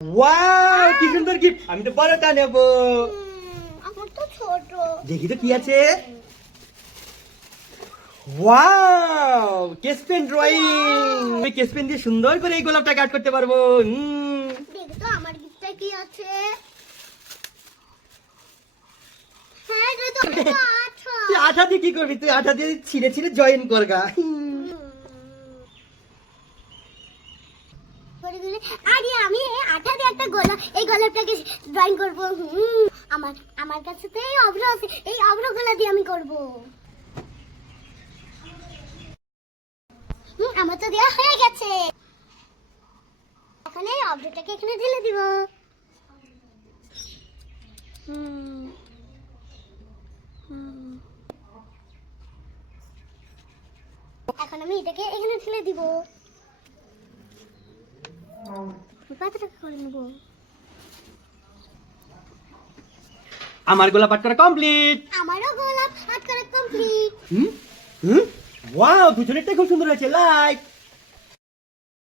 Wow কি সুন্দর gift, আমি তো বড়টা নেব। আমার তো ছোট। দেখি তো কি আছে। ওয়াও কেস পেন ড্রয়িং, আমি কেস পেন দিয়ে সুন্দর করে এই গোলাপটা কাট করতে পারবো। দেখি তো আমার গিফটটা কি আছে। হ্যাঁ এটা তো আঠা। তুই আঠা দিয়ে কি করবি? তুই আঠা দিয়ে ছিঁড়ে ছিঁড়ে জয়েন করগা। আরে আমি আঠা দিয়ে একটা এই গোলাপটাকে ড্রয়িং করবো। আমার আমার কাছে তো এই অভ্র আছে, এই অভ্রগুলা দিয়ে আমি করব। আমার তো দেওয়া হয়ে গেছে। এখন এই অভ্রটাকে এখানে ঢেলে দিব। এখন আমি এটাকে এখানে ঢেলে দিব। পাতাটাকে করে নেব। আমার গোলাপ আট করা কমপ্লিট। আমারও গোলাপ আট করা কমপ্লিট। ওয়াও দুজনেরটাই খুব সুন্দর হয়েছে, লাইক।